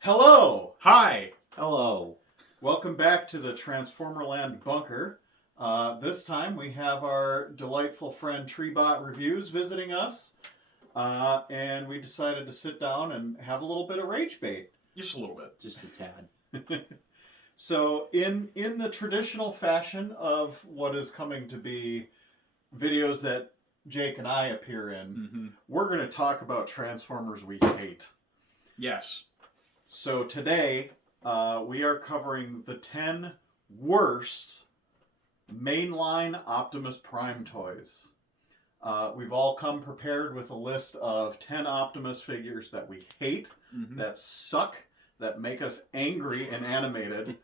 Hello! Hi! Hello. Welcome back to the Transformerland Bunker. This time we have our delightful friend Treebotreviews visiting us. And we decided to sit down and have a little bit of rage bait. Just a little bit. Just a tad. So in the traditional fashion of what is coming to be videos that Jake and I appear in, we're going to talk about Transformers we hate. Yes. So today, we are covering the 10 worst mainline Optimus Prime toys. We've all come prepared with a list of 10 Optimus figures that we hate, that suck, that make us angry and animated.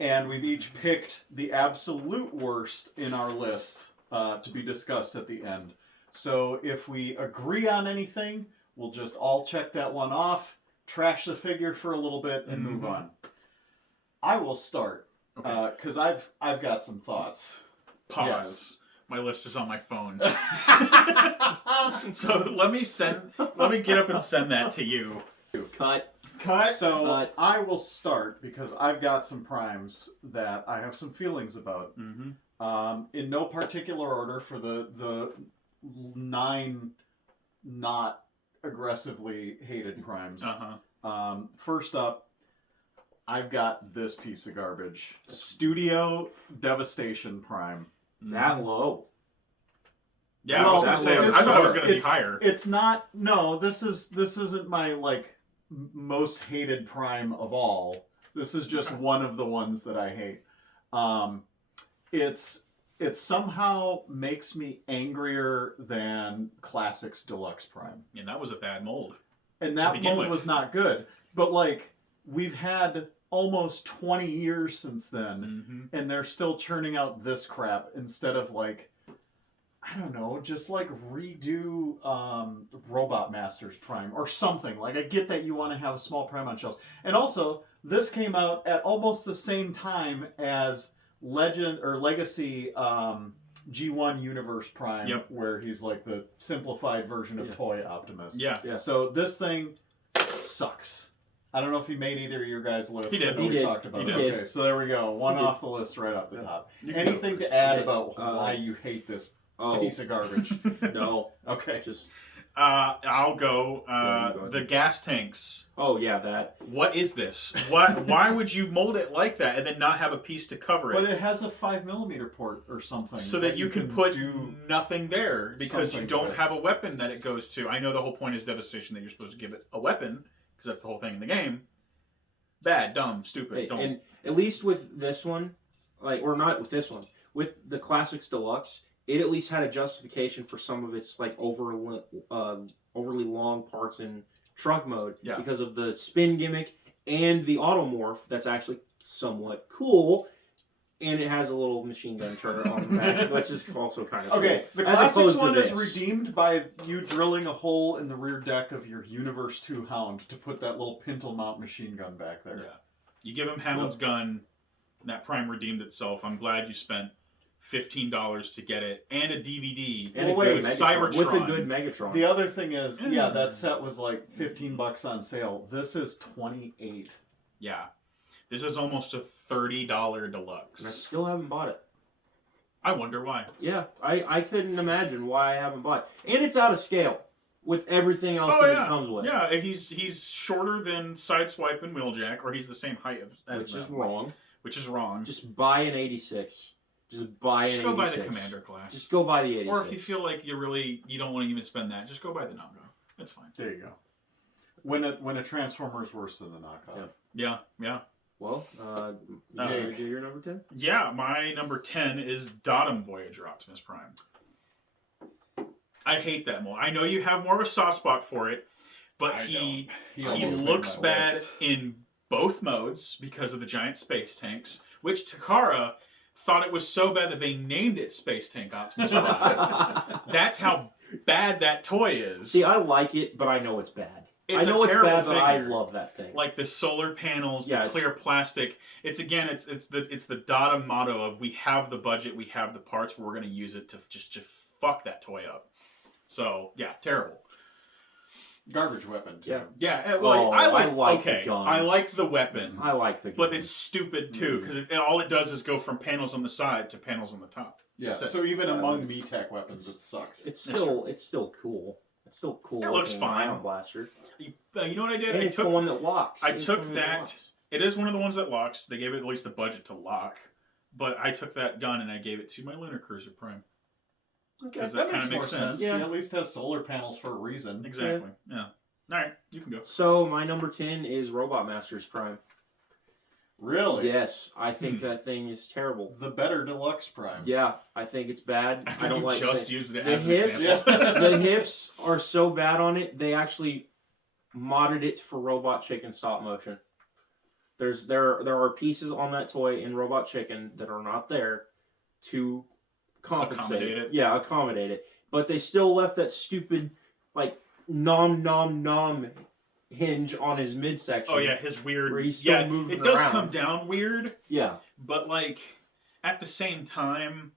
And we've each picked the absolute worst in our list to be discussed at the end. So if we agree on anything, we'll just all check that one off, trash the figure for a little bit, and move on. I will start because I've got some thoughts. Pause. Yes. My list is on my phone. So let me get up and send that to you. Cut. So Cut. I will start because I've got some primes that I have some feelings about. In no particular order for the 9 not aggressively hated primes. First up, I've got this piece of garbage. Studio Devastation Prime. That low. Yeah, Well, I was going to say, I thought it was going to be higher. It's not, no, this isn't my, most hated prime of all. This is just one of the ones that I hate. It somehow makes me angrier than Classics Deluxe Prime. And that was a bad mold. And that mold was not good. But, we've had almost 20 years since then, and they're still churning out this crap instead of, I don't know, just, redo Robot Masters Prime or something. I get that you want to have a small Prime on shelves. And also, this came out at almost the same time as Legacy G1 Universe Prime, where he's the simplified version of Toy Optimus. Yeah. So this thing sucks. I don't know if he made either of your guys' lists. He did. We talked about it. Okay, so there we go. One off the list right off the top. Anything to add about why you hate this piece of garbage? No. Okay. Just. I'll go. The gas tanks. Oh yeah, that. What is this? Why would you mold it like that and then not have a piece to cover it? But it has a 5mm port or something, so that you can put nothing there because you don't with. have a weapon that it goes to. I know the whole point is devastation, that you're supposed to give it a weapon because that's the whole thing in the game. Bad, dumb, stupid. Hey, don't. and at least with this one, or not with this one, with the Classics Deluxe, it at least had a justification for some of its overly long parts in truck mode because of the spin gimmick and the automorph that's actually somewhat cool, and it has a little machine gun turret on the back, which is also kind of okay. cool. The Classics one is redeemed by you drilling a hole in the rear deck of your Universe 2 Hound to put that little pintle mount machine gun back there. Yeah, you give him Hound's gun, and that Prime redeemed itself. I'm glad you spent $15 to get it and a DVD and with Cybertron. With a good Megatron. The other thing is, that set was $15 on sale. This is $28. Yeah, this is almost a $30 deluxe. And I still haven't bought it. I wonder why. Yeah, I couldn't imagine why I haven't bought it. And it's out of scale with everything else that it comes with. Yeah, he's shorter than Sideswipe and Wheeljack, or he's the same height as which is wrong. Which is wrong. Just buy an 86. Just buy an 86. Just go buy the Commander class. Just go buy the 86. Or if you feel like you don't want to even spend that, just go buy the knockoff. That's fine. There you go. When a Transformer is worse than the knockoff. Yeah. Well, Jake, do your number 10? Yeah, my number 10 is Datum Voyager Optimus Prime. I hate that mold. I know you have more of a soft spot for it, but he looks bad in both modes because of the giant space tanks, which Takara thought it was so bad that they named it Space Tank Optimus Prime. That's how bad that toy is. See, I like it, but I know it's bad. It's I know a terrible it's bad, figure. but I love that thing. The solar panels, the clear plastic. It's the Datum motto of we have the budget, we have the parts, we're going to use it to just fuck that toy up. So yeah, terrible. Garbage weapon, too. Yeah. Yeah, well, I like the gun. I like the weapon. I like the gun. But it's stupid, too, because all it does is go from panels on the side to panels on the top. Yeah, so even among MeTech weapons, it sucks. It's still cool. It's still cool. It looks fine. Ion blaster. You know what I did? And it's the one that locks. I took that. It is one of the ones that locks. They gave it at least the budget to lock. But I took that gun and I gave it to my Lunar Cruiser Prime. Okay, that that kind of makes makes more sense. sense. Yeah. He at least has solar panels for a reason. Exactly. Yeah. All right, you can go. So my number 10 is Robot Masters Prime. Really? Yes, I think that thing is terrible. The better Deluxe Prime. Yeah, I think it's bad. After I don't you like just used it the as an hips. example. The hips are so bad on it. They actually modded it for Robot Chicken stop motion. There are pieces on that toy in Robot Chicken that are not there to compensate. Accommodate it. Yeah, accommodate it. But they still left that stupid nom hinge on his midsection. Oh yeah, his weird. Where he's still moving it does around. come down weird. Yeah, but at the same time,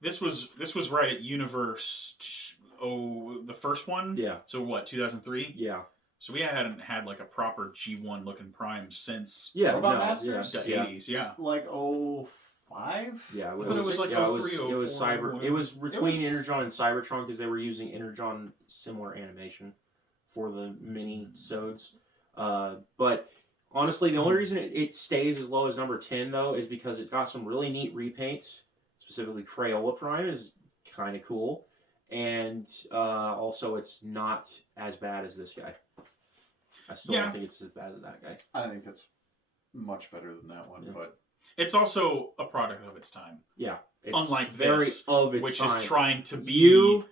this was right at Universe. The first one. Yeah. So what? 2003. Yeah. So we hadn't had a proper G1 looking Prime since. Yeah. Robot Masters? The 80s. Yeah. Like 05? Yeah, I thought it was like 03, it was 04, Cyber. It was between Energon and Cybertron because they were using Energon similar animation for the mini sods. But honestly, the only reason it stays as low as number 10 though is because it's got some really neat repaints. Specifically, Crayola Prime is kind of cool, and also it's not as bad as this guy. I still don't think it's as bad as that guy. I think it's much better than that one, but it's also a product of its time. Yeah, it's unlike very this, of its which time. is trying to be. You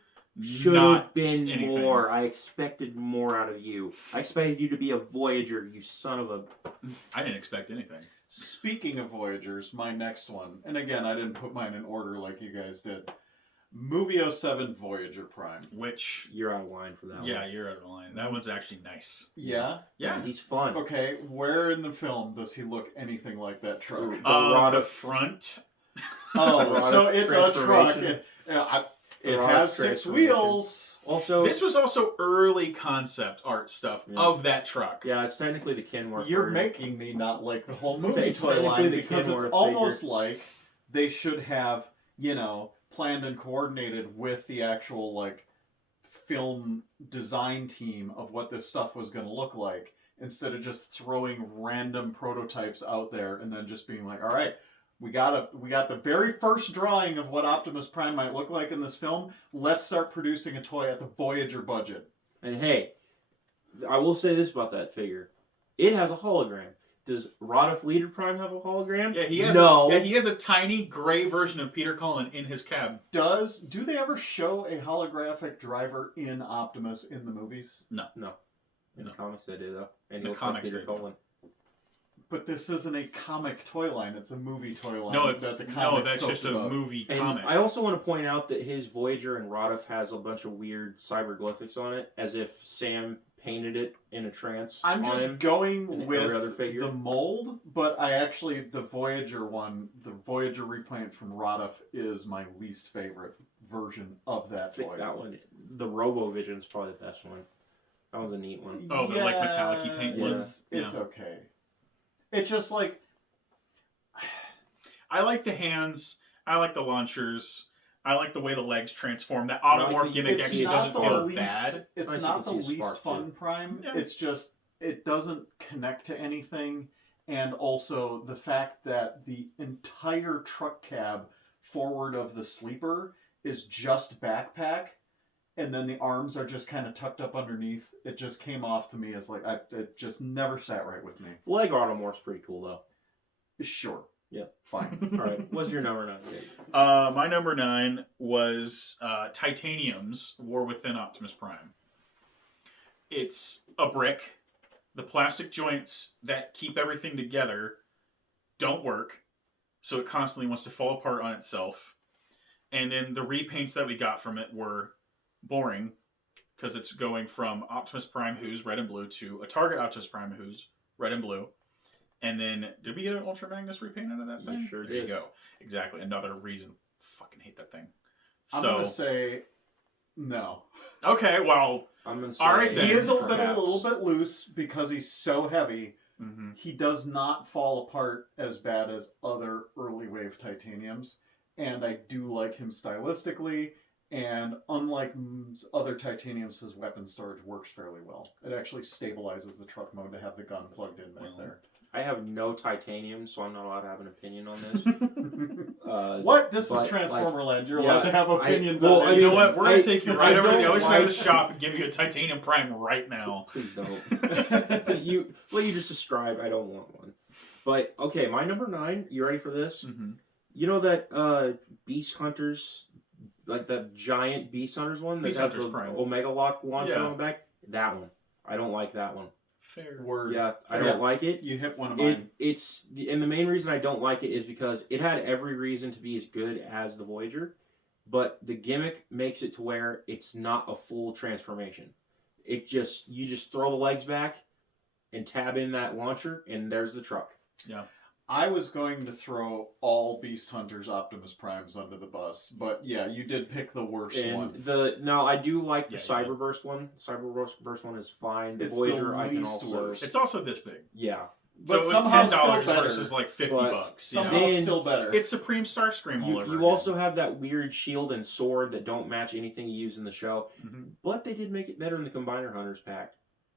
should have been anything. more. I expected more out of you. I expected you to be a Voyager, you son of a... I didn't expect anything. Speaking of Voyagers, my next one, and again, I didn't put mine in order like you guys did. Movie 07 Voyager Prime. Which... You're out of line for that one. Yeah, you're out of line. That one's actually nice. Yeah? Yeah. He's fun. Okay, where in the film does he look anything like that truck? The front. Oh, so it's a truck. It has 6 wheels. Also, this was also early concept art stuff of that truck. Yeah, it's technically the Kenworth. You're making me not like the whole movie It's toy line the because it's Kenworth almost figure. like they should have, planned and coordinated with the actual film design team of what this stuff was going to look like, instead of just throwing random prototypes out there and then just being like, all right, we got the very first drawing of what Optimus Prime might look like in this film. Let's start producing a toy at the Voyager budget. And hey, I will say this about that figure. It has a hologram. Does Rodolph Leader Prime have a hologram? Yeah, he has. No. He has a tiny gray version of Peter Cullen in his cab. Do they ever show a holographic driver in Optimus in the movies? No. In the comics they do though. And the looks comics like Peter they do. Cullen. But this isn't a comic toy line; it's a movie toy line. No, that's just a movie And comic. I also want to point out that his Voyager and Rodolph has a bunch of weird cyberglyphics on it, as if Sam painted it in a trance. I'm on just him. going with every other figure. the mold, but the Voyager one, the Voyager repaint from Rodolph is my least favorite version of that I think toy. that one, the RoboVision is probably the best one. That one's a neat one. Oh, the metallic-y paint ones. It's okay. It's just I like the hands. I like the launchers. I like the way the legs transform. That automorph gimmick actually doesn't feel bad. It's nice not the you can see a least spark, fun too. Prime. Yeah. It's just it doesn't connect to anything, and also the fact that the entire truck cab forward of the sleeper is just backpack, and then the arms are just kind of tucked up underneath. It just came off to me as it just never sat right with me. Leg Automorph's pretty cool though. Sure. Yeah. Fine. All right. What's your number 9? My number 9 was Titanium's War Within Optimus Prime. It's a brick. The plastic joints that keep everything together don't work, so it constantly wants to fall apart on itself. And then the repaints that we got from it were boring, because it's going from Optimus Prime, who's red and blue, to a Target Optimus Prime, who's red and blue. And then, did we get an Ultra Magnus repaint out of that thing? You sure There you did. go. Exactly. Another reason. Fucking hate that thing. I'm going to say no. Okay, well, I'm gonna say all right, He then, is a perhaps. little bit loose because he's so heavy. mm-hmm. He does not fall apart as bad as other early wave titaniums, and I do like him stylistically. And unlike other titaniums, his weapon storage works fairly well. It actually stabilizes the truck mode to have the gun plugged in back there. I have no titanium, so I'm not allowed to have an opinion on this. What? This is Transformer Land. You're allowed to have opinions on it. You know what? We're going to take you right over to the other side of the like- shop and give you a Titanium Prime right now. Please don't. What you just described, I don't want one. But, okay, my number 9, you ready for this? Mm-hmm. You know that Beast Hunters, like the giant Beast Hunters one? Beast that has Hunters the Prime. Omega Lock launcher on the back? That one. I don't like that one. Fair. Word. Yeah, I don't like it. You hit one of mine. And the main reason I don't like it is because it had every reason to be as good as the Voyager, but the gimmick makes it to where it's not a full transformation. You just throw the legs back and tab in that launcher, and there's the truck. Yeah. I was going to throw all Beast Hunters Optimus Primes under the bus, but yeah, you did pick the worst one. Now I do like the Yeah, Cyberverse one. Cyberverse one is fine. The It's Voyager the I can least also worst. It's also this big. yeah. So But it was somehow still $10 better. versus like $50. But Somehow Then- still better. It's Supreme Starscream all over You again. also have that weird shield and sword that don't match anything you use in the show, Mhm. but they did make it better in the Combiner Hunters pack,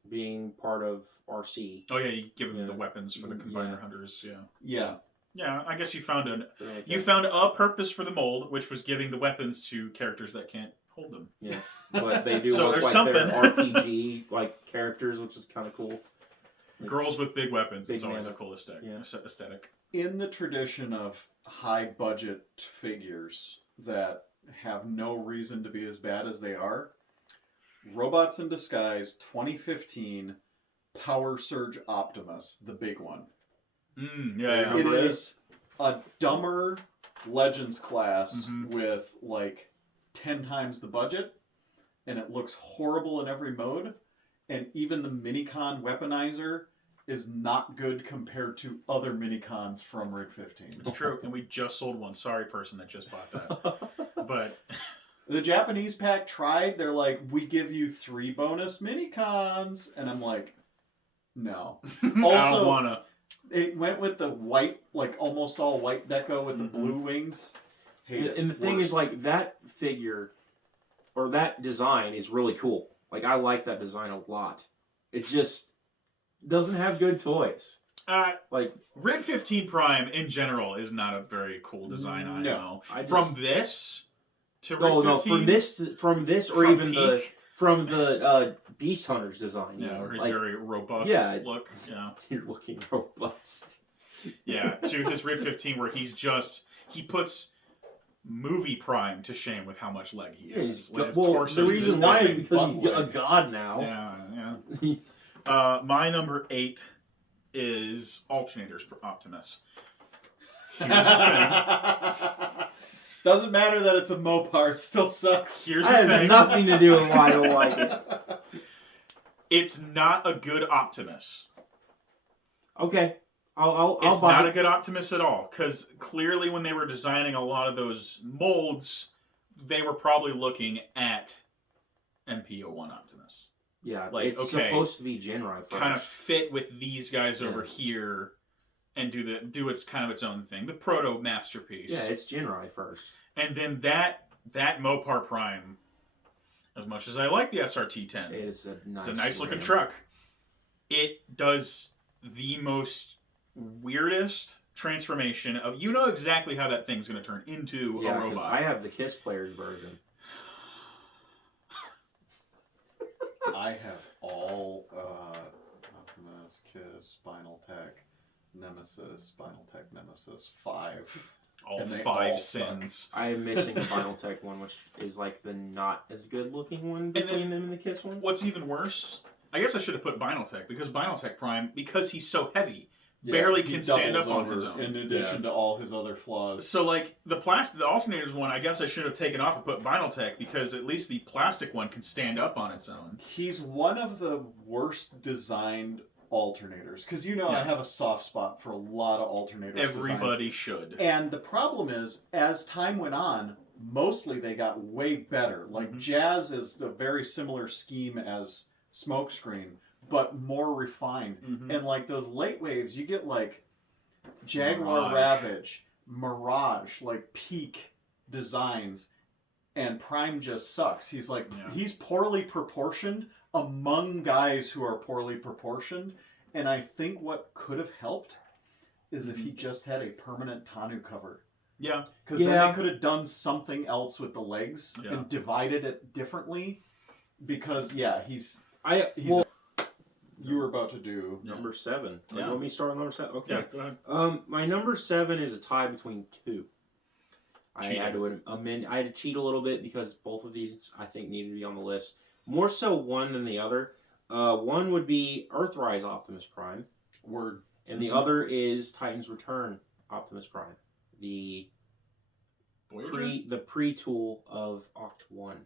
being part of RC. Oh yeah, you give them Yeah. the weapons for the Combiner Hunters. Yeah. yeah. Yeah, I guess you found Like you that. found a purpose for the mold, which was giving the weapons to characters that can't hold them. Yeah, but they do So look there's like they're something. RPG like characters, which is kind of cool. Like, Girls with big weapons. Big It's always a mana. cool aesthetic. Yeah. Aesthetic. In the tradition of high budget figures that have no reason to be as bad as they are, Robots in Disguise 2015 Power Surge Optimus, the big one. Yeah. It is a dumber Legends class Mhm. with like 10 times the budget, and it looks horrible in every mode. And even the Minicon weaponizer is not good compared to other Minicons from Rig 15. It's true, and we just sold one. Sorry, person that just bought that. But The Japanese pack tried. They're like, we give you 3 bonus Minicons, and I'm like, no. I don't wanna. It went with the white, like almost all white deco with the blue wings. Hate it. and the thing is, Worst. like, that figure or that design is really cool. Like, I like that design a lot. It just doesn't have good toys. Like, Red 15 Prime in general is not a very cool design. I No. know. From this to Red no, 15, from this, or from even peak, the Beast Hunters design. yeah, where he's like, very robust yeah. look. Yeah, you're looking robust. yeah. To his Red 15, where he puts movie Prime to shame with how much leg he Yeah, has. he's His well, torso the is reason this why is big. because he's butt a leg. god now. Yeah. My number 8 is Alternators Optimus. Here's the thing. Doesn't matter that it's a Mopar, it still sucks. Here's the That has thing. nothing to do with why I don't like it. It's not a good Optimus. Okay, I'll It's buy not it. a good Optimus at all, because clearly when they were designing a lot of those molds, they were probably looking at MP01 Optimus. Yeah, like, it's okay, supposed to be Genrai first. Kind of fit with these guys over here and do its kind of its own thing. The proto masterpiece. Yeah, it's Genrai first. And then that Mopar Prime, as much as I like the SRT-10, It's a nice looking ram. truck. It does the most weirdest transformation of, you know exactly how that thing's going to turn into Yeah, a 'cause robot. I have the Kiss Players version. I have all Optimus, Kiss, Spinal Tech, Nemesis, Spinal Tech, Nemesis, 5. all and they 5 all suck. sins. I am missing the Final Tech one, which is like the not as good looking one between them and the Kiss one. What's even worse, I guess I should have put Binaltech, because Binaltech Prime, because he's so heavy, Yeah, barely he can stand up doubles on his over, own. in addition to all his other flaws. So, like, the alternators one, I guess I should have taken off and put Binaltech, because at least the plastic one can stand up on its own. He's one of the worst designed alternators, because I Yeah. have a soft spot for a lot of alternators. Everybody should. And the problem is, as time went on, mostly they got way better. Like Jazz is the very similar scheme as Smokescreen, but more refined. And like those late waves, you get like Jaguar Ravage, Mirage, like peak designs, and Prime just sucks. He's like he's poorly proportioned among guys who are poorly proportioned, and I think what could have helped is if he just had a permanent tonneau cover. Yeah. Because then they could have done something else with the legs and divided it differently. Because, he's you were about to do... Number 7. Yeah. Let me start with number 7. Okay. Yeah, go ahead. My number 7 is a tie between 2. I had to cheat a little bit because both of these, I think, needed to be on the list. More so one than the other. One would be Earthrise Optimus Prime. Word. And the other is Titan's Return Optimus Prime. The pre-tool of Oct 1.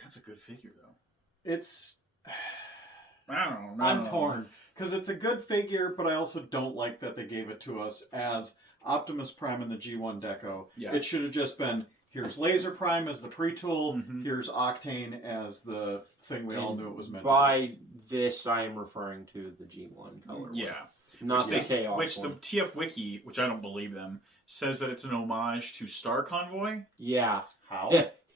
That's a good figure, though. It's... I don't know. I'm torn. Because it's a good figure, but I also don't like that they gave it to us as Optimus Prime in the G1 Deco. Yeah. It should have just been, here's Laser Prime as the pre-tool, here's Octane as the thing we all knew it was meant to be. By this, I am referring to the G1 color. Yeah. Not the Chaos Which the TF Wiki, which I don't believe them, says that it's an homage to Star Convoy. Yeah. How?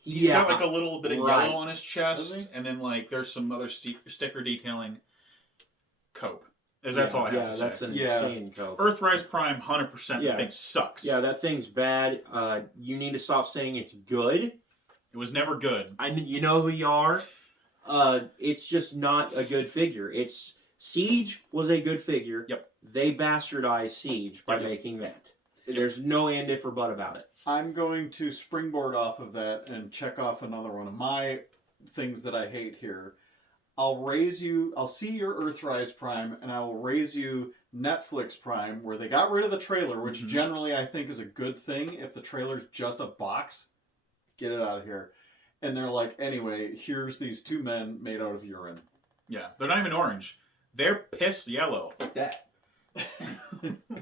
He's got like a little bit of yellow on his chest, and then like there's some other sticker detailing. Cope. That's all I have to say. Yeah, that's an insane cope. Earthrise Prime, 100%. That thing sucks. Yeah, that thing's bad. You need to stop saying it's good. It was never good. You know who you are. It's just not a good figure. Siege was a good figure. Yep. They bastardized Siege by making that. There's no and if or but about it. I'm going to springboard off of that and check off another one of my things that I hate here. I'll see your Earthrise Prime, and I will raise you Netflix Prime, where they got rid of the trailer, which generally I think is a good thing. If the trailer's just a box, get it out of here. And they're like, anyway, here's these 2 men made out of urine. Yeah, they're not even orange. They're piss yellow. Like that.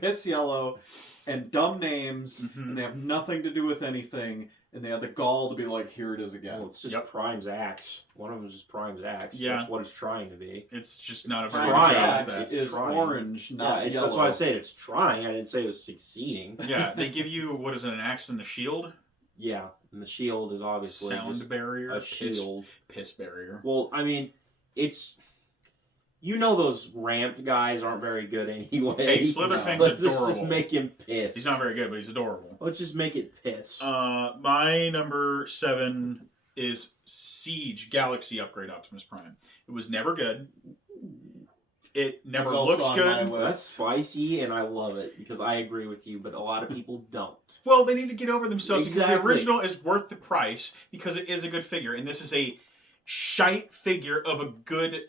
Piss yellow and dumb names, and they have nothing to do with anything, and they have the gall to be like, here it is again. Well, it's just Prime's axe. One of them is just Prime's axe. Yeah. That's what it's trying to be. It's just not a very good axe is orange, not yellow. That's why I said it's trying. I didn't say it was succeeding. Yeah, they give you, what is it, an axe and the shield? Yeah, and the shield is obviously sound barrier, a shield. Piss barrier. Well, I mean, it's... You know those ramped guys aren't very good anyway. Hey, Slitherfing's adorable. Let's just make him piss. He's not very good, but he's adorable. Let's just make it piss. My number 7 is Siege Galaxy Upgrade Optimus Prime. It was never good. It never looked good. That's spicy, and I love it, because I agree with you, but a lot of people don't. Well, they need to get over themselves, because the original is worth the price, because it is a good figure, and this is a shite figure of a good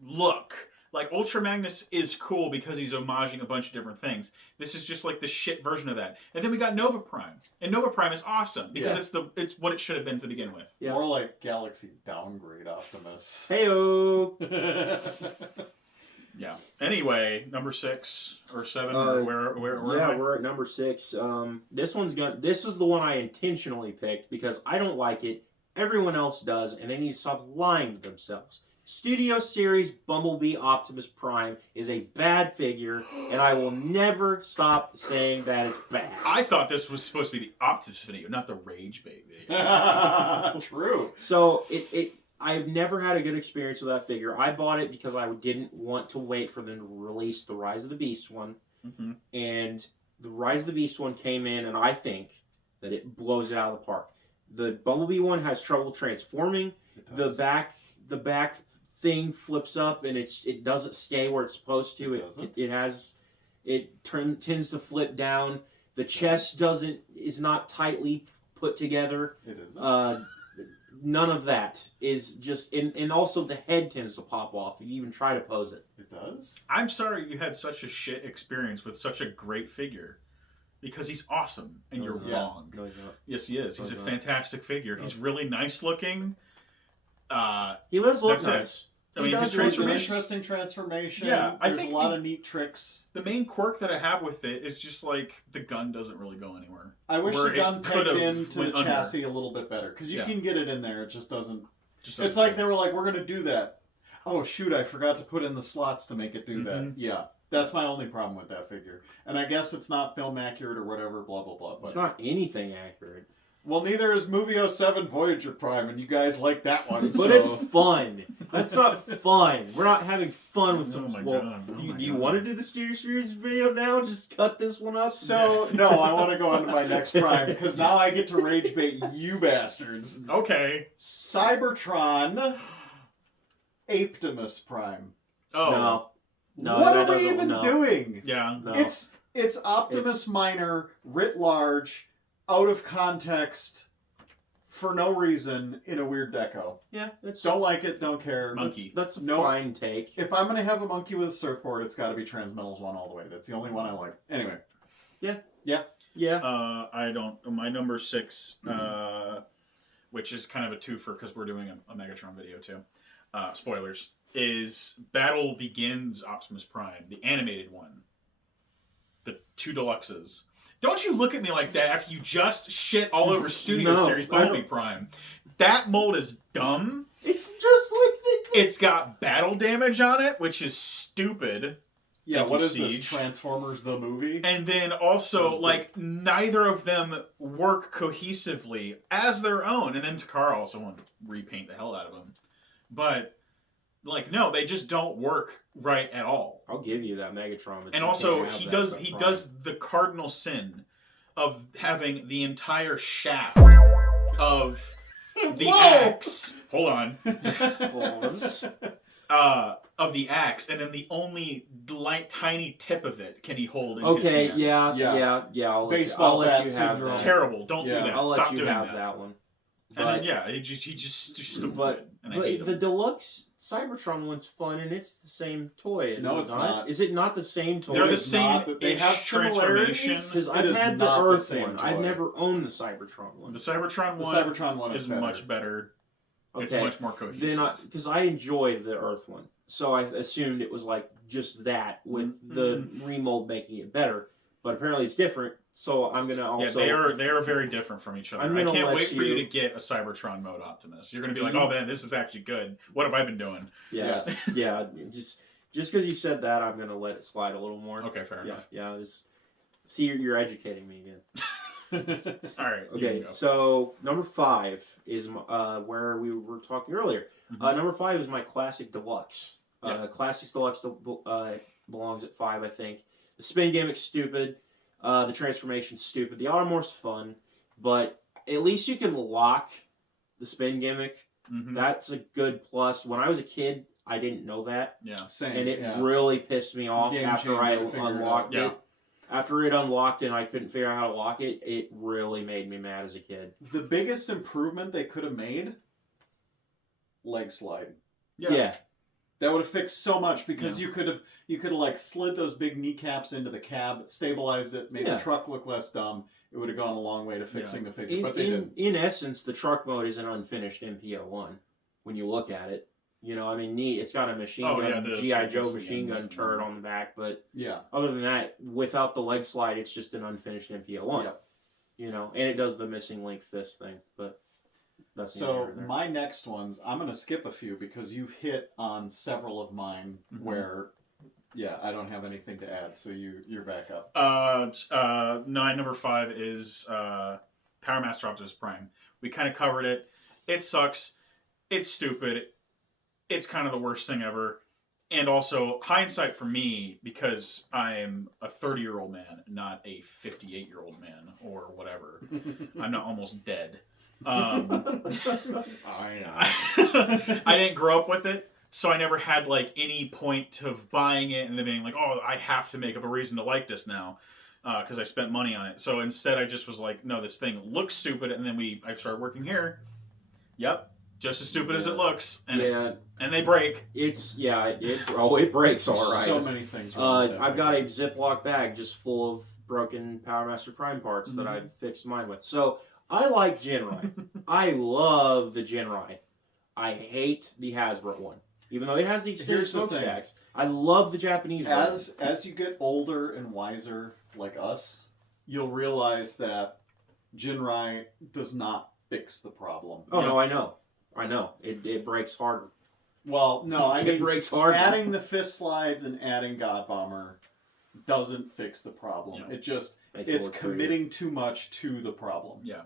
look. Like, Ultra Magnus is cool because he's homaging a bunch of different things. This is just like the shit version of that. And then we got Nova Prime. And Nova Prime is awesome because it's what it should have been to begin with. Yeah. More like Galaxy Downgrade Optimus. Hey-o! Yeah. Anyway, number 6 or 7 or where we're at number 6. This is the one I intentionally picked because I don't like it. Everyone else does, and they need to stop lying to themselves. Studio Series Bumblebee Optimus Prime is a bad figure, and I will never stop saying that it's bad. I thought this was supposed to be the Optimus video, not the Rage Baby. True. So I've never had a good experience with that figure. I bought it because I didn't want to wait for them to release the Rise of the Beast one, and the Rise of the Beast one came in, and I think that it blows it out of the park. The Bumblebee one has trouble transforming. The back thing flips up and it doesn't stay where it's supposed to. It tends to flip down. The chest is not tightly put together. It isn't. None of that is just and also the head tends to pop off if you even try to pose it. It does? I'm sorry you had such a shit experience with such a great figure. Because he's awesome, and you're wrong. No, he's not. Yes, he is. He's a fantastic figure. He's really nice looking. He does look nice. I mean, his an transformation. interesting transformation. Yeah, I There's think a lot of neat tricks. The main quirk that I have with it is just like the gun doesn't really go anywhere. I wish the gun pegged could've into the went under. chassis a little bit better because you can get it in there. It just doesn't. Just It's like they were like, we're gonna do that. Oh shoot! I forgot to put in the slots to make it do that. Yeah, that's my only problem with that figure. And I guess it's not film accurate or whatever. Blah blah blah. But It's not anything accurate. well, neither is Movie 07 Voyager Prime, and you guys like that one. But so. it's fun. That's not fun. We're not having fun with some. Oh my well, God. Oh do my you God. want to do the Studio Series video now? Just cut this one up. So no, I want to go on to my next Prime because now I get to rage bait you bastards. Okay. Cybertron, Optimus Prime. Oh. No, what that are we doesn't- even no. doing? Yeah. No. It's Optimus Minor writ large, out of context, for no reason in a weird deco. Yeah, it's Don't like it. Don't care. Monkey. That's a Nope. fine take. If I'm gonna have a monkey with a surfboard, it's got to be Transmetals one all the way. That's the only one I like. Anyway. Yeah. I don't. My number 6, which is kind of a twofer because we're doing a Megatron video too. Spoilers. Is Battle Begins Optimus Prime, the animated one. The 2 deluxes. Don't you look at me like that after you just shit all over Studio No, Series I don't- Bumblebee Prime. That mold is dumb. It's just like the. It's got battle damage on it, which is stupid. Yeah. Thank What you, is this? Siege. Transformers the movie? And then also, Those like, neither of them work cohesively as their own. And then Takara also wanted to repaint the hell out of them. But, like, no, they just don't work right at all. I'll give you that Megatron. But And you also, can't have he that does Prime. the cardinal sin of having the entire shaft of the Whoa! axe. Hold on. Pause. Of the axe, and then the only light, tiny tip of it can he hold in his Okay, hand. yeah. I'll Baseball let bat you have syndrome. that. Terrible. Don't do Yeah. that. I'll Stop let you doing have that. that one. And But- then yeah, he just stupid. But and I hate the him. deluxe Cybertron one's fun, and it's the same toy. is No, it it's not. Is it not the same toy? They're the It's same not. They have transformation. similarities. Because It I've is had the not the Earth same one. I've toy. never owned the Cybertron one. The Cybertron The one Cybertron one is better. much better. It's Okay. much more cohesive. Then because I enjoyed the Earth one, so I assumed it was like just that with the remold making it better. But apparently it's different. So I'm gonna also. Yeah, they are very different from each other. I'm I gonna can't let wait for you you- to get a Cybertron mode Optimus. You're gonna be Do like, you- oh man, this is actually good. What have I been doing? Yeah, Yes. yeah. Just because you said that, I'm gonna let it slide a little more. Okay, fair enough. Yeah. See, you're educating me again. All right. you Okay, can go. so number 5 is where we were talking earlier. Mhm. Number 5 is my Classic Deluxe. Yeah. Classic Deluxe belongs at 5, I think. The spin gimmick's stupid. The transformation's stupid. The Automorph's fun, but at least you can lock the spin gimmick. Mhm. That's a good plus. When I was a kid, I didn't know that, Yeah. Same. and it yeah. really pissed me off Game after changer I to figure it unlocked out. it. After it unlocked and I couldn't figure out how to lock it, it really made me mad as a kid. The biggest improvement they could have made, leg slide. Yeah. That would have fixed so much because you could have like slid those big kneecaps into the cab, stabilized it, made Yeah. the truck look less dumb. It would have gone a long way to fixing the figure, In, but they didn't. in essence, the truck mode is an unfinished MPO1 when you look at it. You know, I mean, neat. It's got a machine gun, the G.I. Joe it's the machine gun engine. turret on the back, but Yeah. other than that, without the leg slide, it's just an unfinished MPO1. Yep. You know, and it does the missing link fist thing, but that's neither So here nor there. my next ones, I'm going to skip a few because you've hit on several of mine Mhm. where, yeah, I don't have anything to add. So you're back up. Number 5 is Power Master Optimus Prime. We kind of covered it. It sucks. It's stupid. It's kind of the worst thing ever. And also, hindsight for me, because I am a 30-year-old man, not a 58-year-old man or whatever. I'm not almost dead. I didn't grow up with it, so I never had like any point of buying it and then being like, oh, I have to make up a reason to like this now because I spent money on it. So instead, I just was like, no, this thing looks stupid, and then I started working here. Yep, just as stupid as it looks, and and they break. It breaks all right. So many things. wrong with that I've got a figure. Ziploc bag just full of broken Power Master Prime parts that I've fixed mine with. So I like Jinrai. I love the Jinrai. I hate the Hasbro one. Even though it has the extended Here's the thing. smokestacks. I love the Japanese version. As you get older and wiser, like us, you'll realize that Jinrai does not fix the problem. Oh, no, I know. It breaks harder. Well, no, I It mean, breaks harder. adding the fist slides and adding God Bomber doesn't fix the problem. Yeah. It just, Makes it it's look committing too much to the problem. Yeah.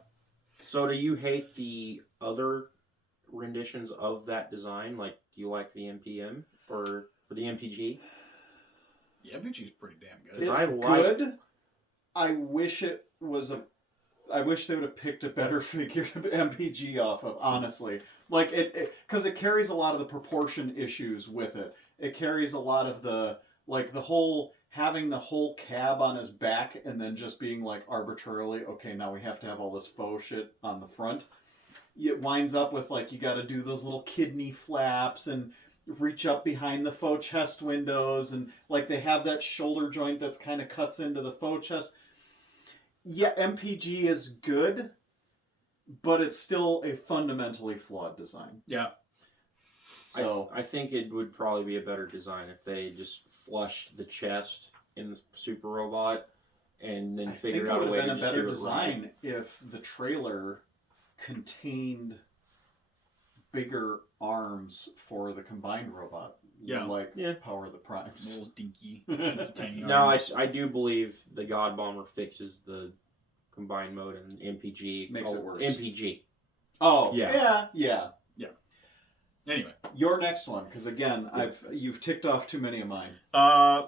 So do you hate the other renditions of that design? Like, do you like the MPM or the MPG? Yeah, MPG is pretty damn good. It's I like- good. I wish it was I wish they would have picked a better figure to MPG off of, honestly. Like, because it carries a lot of the proportion issues with it. It carries a lot of the, like, having the whole cab on his back and then just being, like, arbitrarily, okay, now we have to have all this faux shit on the front. It winds up with, like, you got to do those little kidney flaps and reach up behind the faux chest windows, and, like, they have that shoulder joint that's kind of cuts into the faux chest. Yeah, MPG is good, but it's still a fundamentally flawed design. Yeah. So I think it would probably be a better design if they just flushed the chest in the Super Robot and then I think figured it out would a way have to been a just better do it design right. if the trailer contained bigger arms for the combined robot. Yeah. Like Yeah. Power of the Primes. Little dinky tiny No, arms. I do believe the God Bomber fixes the combined mode and MPG. Makes it worse. MPG. Oh, Yeah. yeah. Anyway, Your next one, because again, you've ticked off too many of mine.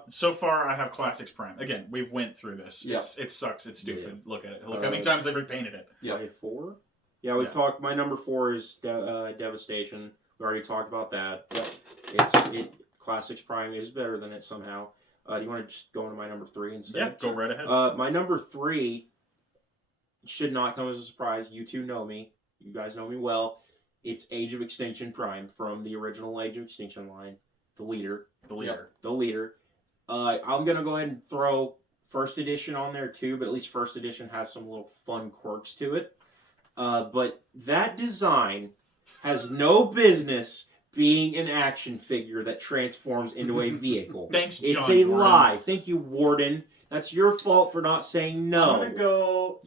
so far I have Classics Prime. Again, we've went through this. Yeah. It sucks. It's stupid. Yeah. Look at it. Look how many times they've repainted it. Yep. Right, 4? Yeah, we've talked. My number 4 is Devastation. We already talked about that. Yep. Classics Prime is better than it somehow. Do you want to just go into my number 3 instead? Yeah, go right ahead. My number 3 should not come as a surprise. You two know me. You guys know me well. It's Age of Extinction Prime from the original Age of Extinction line. The leader. The leader. The leader. I'm going to go ahead and throw first edition on there too, but at least first edition has some little fun quirks to it. But that design has no business being an action figure that transforms into a vehicle. Thanks, John. It's a Warren. lie. Thank you, Warden. That's your fault for not saying no. I'm going to go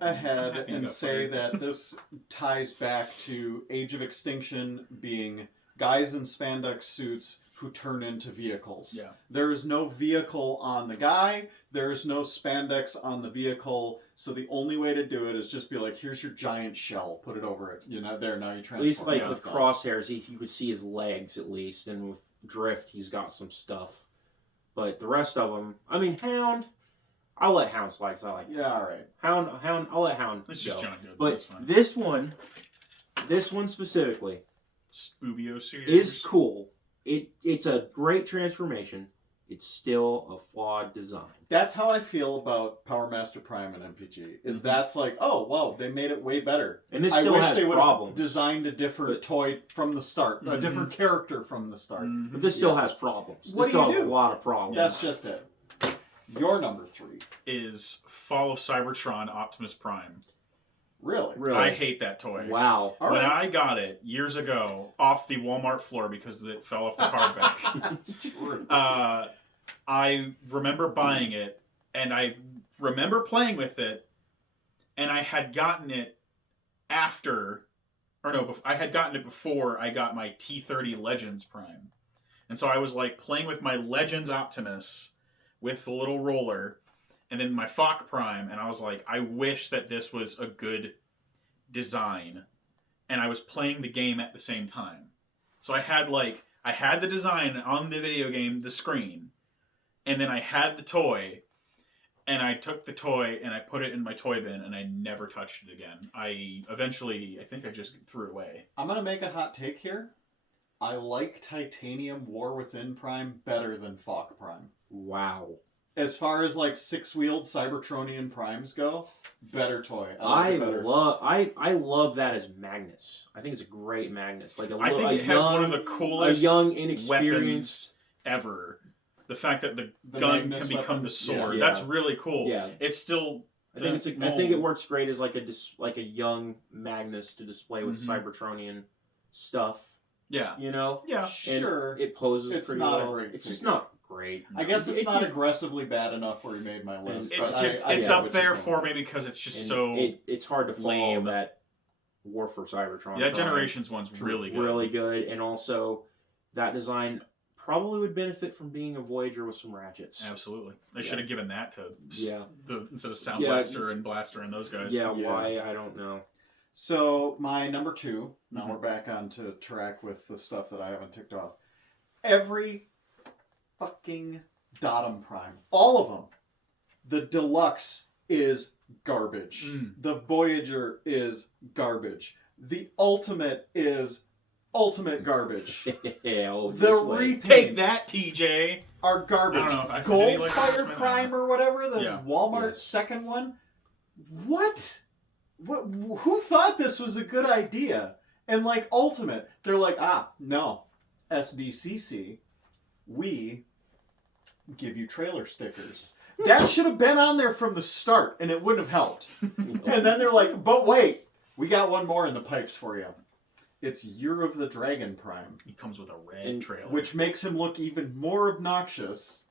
I'm ahead happy and about say it. that this ties back to Age of Extinction being guys in spandex suits who turn into vehicles. Yeah. There is no vehicle on the guy. There is no spandex on the vehicle. So the only way to do it is just be like, here's your giant shell. Put it over it. You're not there. Now you transform. At least, like, Yeah, with it's done. Crosshairs, you could see his legs, at least. And with Drift, he's got some stuff. But the rest of them... I mean, Hound... I'll let Hound slide, because I like Yeah, all right. Hound, I'll let Hound It's go. just John Good. But That's fine. this one specifically, Spoobio series is cool. It's a great transformation. It's still a flawed design. That's how I feel about Power Master Prime and MPG. Is that's like, oh, wow, they made it way better. And this I still wish has they would have problems. designed a different But- toy from the start, a Mhm. different character from the start. Mhm. But this still has problems. What This do you still has do? a lot of problems. That's just it. Your number 3. Is Fall of Cybertron Optimus Prime. Really? Really. I hate that toy. Wow. All When right. I got it years ago off the Walmart floor because it fell off the hardback, True. I remember buying it, and I remember playing with it, and I had gotten it after, or no, I had gotten it before I got my T30 Legends Prime. And so I was like playing with my Legends Optimus with the little roller, and then my Fok Prime, and I was like, I wish that this was a good design. And I was playing the game at the same time. So I had the design on the video game, the screen, and then I had the toy, and I took the toy and I put it in my toy bin, and I never touched it again. I think I just threw it away. I'm going to make a hot take here. I like Titanium War Within Prime better than Fok Prime. Wow. As far as like 6-wheeled Cybertronian Primes go, better toy. I like it better. love that as Magnus. I think it's a great Magnus. Like I think it has one of the coolest a young, weapons inexperienced. ever. The fact that the The gun Magnus can become weapon. the sword. Yeah. That's really cool. Yeah. It's still... I think I think it works great as like a young Magnus to display with Mhm. Cybertronian stuff. Yeah. You know? Yeah. Sure. And it poses It's pretty not well. a great It's just figure. not great. I guess it's not aggressively bad enough where he made my list. It's but just I it's get up what there you're for going me because it's just And so it's hard to follow lame. that War for Cybertron. That Prime. Generations one's really good. Really good, and also that design probably would benefit from being a Voyager with some ratchets. Absolutely. They should have given that to instead of Sound Yeah. Blaster and Blaster and those guys. Yeah, why? I don't know. So my number 2. Now we're back onto track with the stuff that I haven't ticked off. Every fucking Datum Prime, all of them. The Deluxe is garbage. The Voyager is garbage. The Ultimate is ultimate garbage. Yeah, The repaints Take that, TJ. are garbage. I don't know if I did any like Goldfire Ultimate, Prime or whatever, the Yeah. Walmart Yes. second one. What? Who thought this was a good idea? And like Ultimate, they're like, no, SDCC, we give you trailer stickers. That should have been on there from the start, and it wouldn't have helped. And then they're like, but wait, we got one more in the pipes for you. It's Year of the Dragon Prime. He comes with a red trailer. Which makes him look even more obnoxious.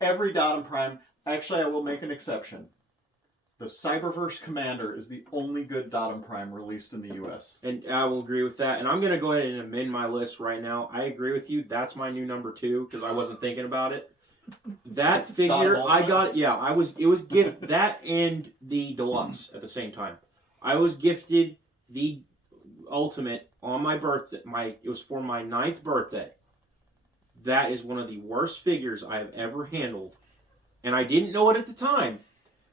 Every Datum Prime, actually I will make an exception. The Cyberverse Commander is the only good Datum Prime released in the US. And I will agree with that. And I'm going to go ahead and amend my list right now. I agree with you. That's my new number 2 because I wasn't thinking about it. That figure, I got, it was gifted, that and the Deluxe at the same time. I was gifted the Ultimate on my birthday. It was for my 9th birthday. That is one of the worst figures I have ever handled. And I didn't know it at the time.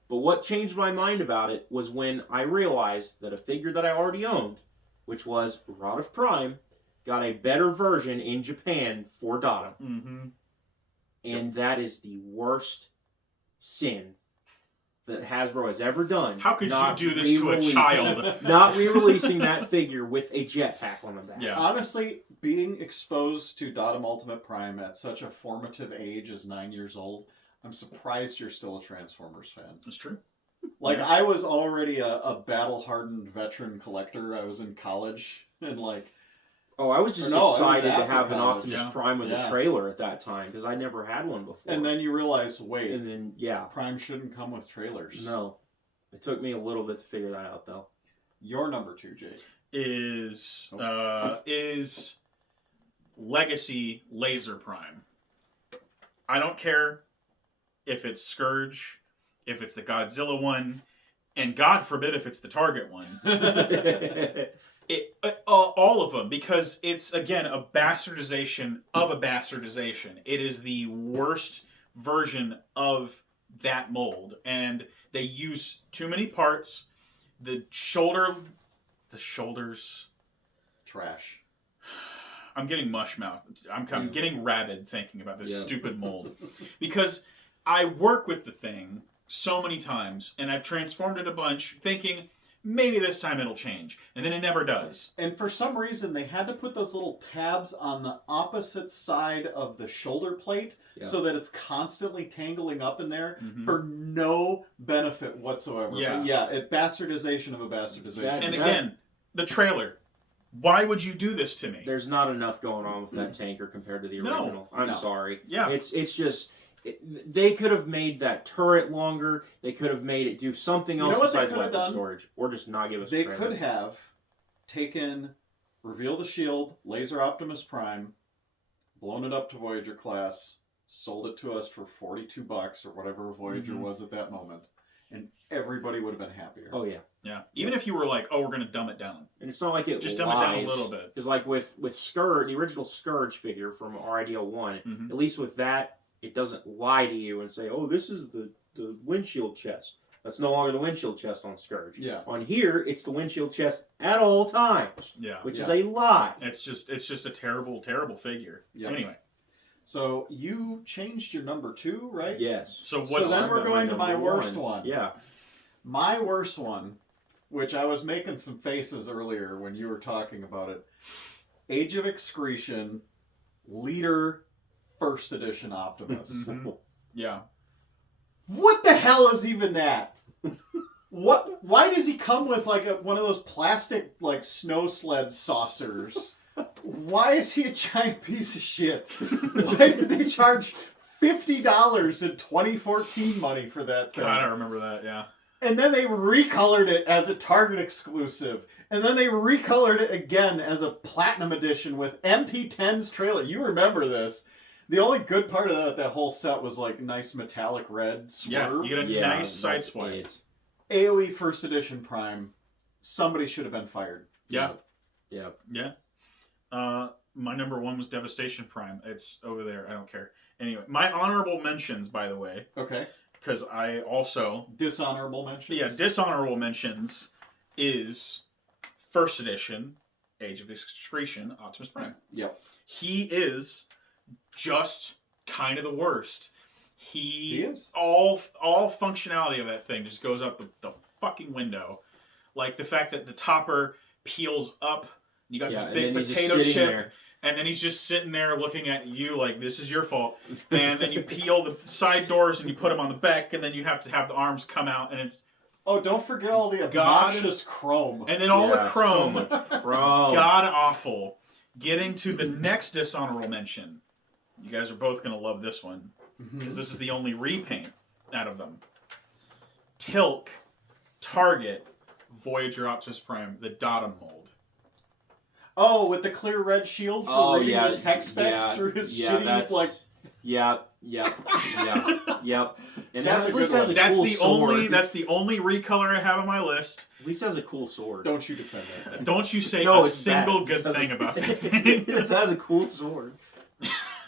But what changed my mind about it was when I realized that a figure that I already owned, which was Rod of Prime, got a better version in Japan for Datum. Mm-hmm. And that is the worst sin that Hasbro has ever done. How could you do this to a child? Not re-releasing that figure with a jetpack on the back. Yeah. Honestly, being exposed to Datum Ultimate Prime at such a formative age as 9 years old, I'm surprised you're still a Transformers fan. That's true. Like, I was already a battle-hardened veteran collector. I was in college, and like... Oh, I was just excited to have an Optimus Prime with a trailer at that time, because I never had one before. And then you realize, wait, and then, Prime shouldn't come with trailers. No. It took me a little bit to figure that out, though. Your number 2, Jake. Is Legacy Laser Prime. I don't care if it's Scourge, if it's the Godzilla one, and God forbid if it's the Target one. All of them, because it's, again, a bastardization of a bastardization. It is the worst version of that mold, and they use too many parts. The shoulders... Trash. I'm getting mush mouth. I'm getting rabid thinking about this stupid mold. Because I work with the thing so many times, and I've transformed it a bunch, thinking maybe this time it'll change. And then it never does. And for some reason, they had to put those little tabs on the opposite side of the shoulder plate so that it's constantly tangling up in there for no benefit whatsoever. Yeah. But bastardization of a bastardization. And again, the trailer. Why would you do this to me? There's not enough going on with that tanker compared to the original. I'm sorry. Yeah. It's just... they could have made that turret longer. They could have made it do something else besides weapon storage. Or just not give us a trailer. They could have taken Reveal the Shield, Laser Optimus Prime, blown it up to Voyager class, sold it to us for $42 or whatever Voyager was at that moment, and everybody would have been happier. Oh, yeah. Yeah. Even if you were like, oh, we're going to dumb it down. And it's not like it just dumb it down a little bit. Because like with Scourge, the original Scourge figure from RIDL 1, at least with that, it doesn't lie to you and say, oh, this is the windshield chest. That's no longer the windshield chest on Scourge. Yeah. On here, it's the windshield chest at all times. Yeah. Which is a lie. It's just a terrible, terrible figure. Yep. Anyway. So you changed your number 2, right? Yes. So then we're going to my worst one. Yeah. My worst one, which I was making some faces earlier when you were talking about it. Age of Excretion, Leader, First Edition Optimus. Yeah. What the hell is even that? What? Why does he come with like one of those plastic like snow sled saucers Why is he a giant piece of shit? Why did they charge $50 in 2014 money for that thing? God, I remember that, yeah. And then they recolored it as a Target exclusive. And then they recolored it again as a Platinum Edition with MP10's trailer. You remember this. The only good part of that whole set was like nice metallic red swerve. Yeah, you get a nice side swipe. It. AoE First Edition Prime. Somebody should have been fired. Yeah. Yeah. Yeah. My number 1 was Devastation Prime. It's over there. I don't care. Anyway, my honorable mentions, by the way. Okay. Because I also... Dishonorable mentions? Yeah, dishonorable mentions is First Edition, Age of Excretion, Optimus Prime. Yep. He is just kind of the worst. He is. All functionality of that thing just goes out the fucking window. Like the fact that the topper peels up. You got this big potato chip. There. And then he's just sitting there looking at you like, this is your fault. And then you peel the side doors and you put them on the back, and then you have to have the arms come out, and it's... Oh, don't forget all the obnoxious chrome. And then all the chrome. So God-awful. Getting to the next dishonorable mention. You guys are both going to love this one, because this is the only repaint out of them. Tilk, Target, Voyager Optimus Prime, the Datum mold. Oh, with the clear red shield for reading the text specs through his shitty, like... Yep. And That's a good one. That's the only recolor I have on my list. At least has a cool sword. Don't you defend that. Don't you say a single good thing about it. This has a cool sword.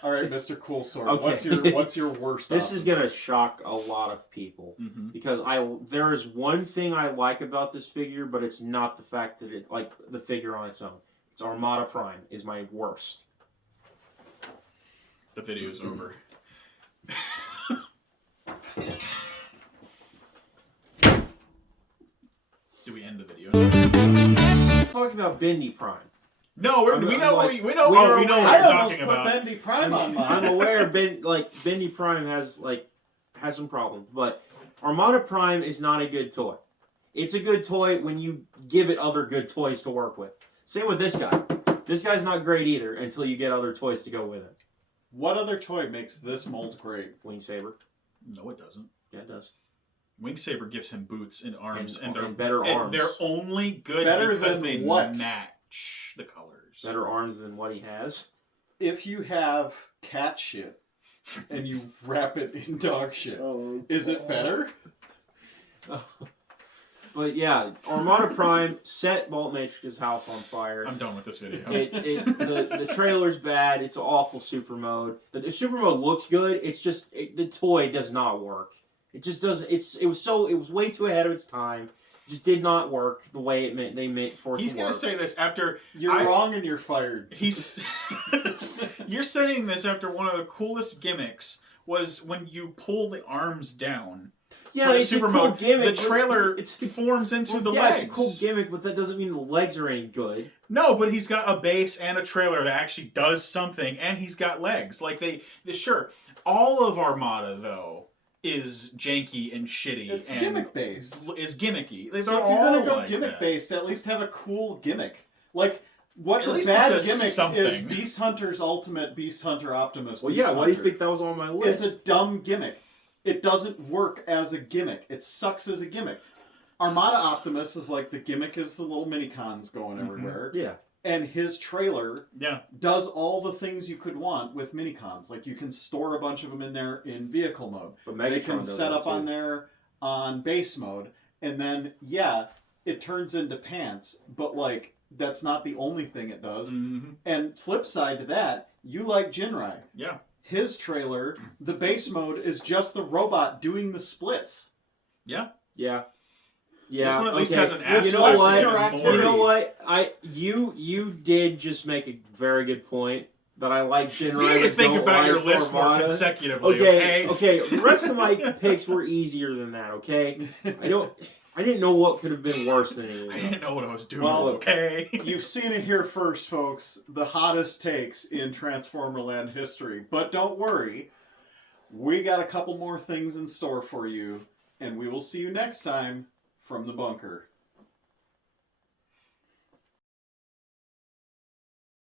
All right, Mr. Cool Sword. Okay. What's your worst? This is gonna shock a lot of people because there is one thing I like about this figure, but it's not the fact that it like the figure on its own. It's Armada Prime is my worst. The video's over. Do we end the video? Talking about Bendy Prime. No, we know what we're talking about. Bendy Prime on mine. I'm aware Bendy Prime has some problems, but Armada Prime is not a good toy. It's a good toy when you give it other good toys to work with. Same with this guy. This guy's not great either until you get other toys to go with it. What other toy makes this mold great? Wing Saber. No, it doesn't. Yeah, it does. Wing Saber gives him boots and arms, and they're better arms. They're only good because they match the colors. Better arms than what he has. If you have cat shit and you wrap it in dog shit, is it better? But yeah, Armada Prime set Bolt Matrix's house on fire. I'm done with this video. The trailer's bad. It's awful super mode. The super mode looks good. It's just the toy does not work. It just doesn't. It was way too ahead of its time. It just did not work the way they meant for it to work. He's gonna say this after you're wrong and you're fired. You're saying this after one of the coolest gimmicks was when you pull the arms down. Yeah, it's super a cool mode. Gimmick. The trailer forms into the legs. It's a cool gimmick, but that doesn't mean the legs are any good. No, but he's got a base and a trailer that actually does something, and he's got legs. Like sure, all of Armada though is janky and shitty. It's and gimmick based. Is gimmicky. So if you're gonna go gimmick based, at least have a cool gimmick. Like what's a bad gimmick is Beast Hunter's Ultimate Beast Hunter Optimus. Well, why do you think that was on my list? It's a dumb gimmick. It doesn't work as a gimmick. It sucks as a gimmick. Armada Optimus is like the gimmick is the little mini-cons going everywhere. Yeah. And his trailer does all the things you could want with mini-cons. Like you can store a bunch of them in there in vehicle mode. But they can set up on there on base mode. And then, it turns into pants. But like, that's not the only thing it does. And flip side to that, you like Jinrai. Yeah. His trailer, the base mode is just the robot doing the splits. Yeah. Yeah. This one at least has an aspect. You know what? You did just make a very good point that I like Shinra. You need to think about your list more consecutively. Okay. The rest of my picks were easier than that. Okay. I didn't know what could have been worse than anything else. I didn't know what I was doing. Well, okay. You've seen it here first, folks. The hottest takes in Transformerland history. But don't worry. We got a couple more things in store for you. And we will see you next time from the bunker.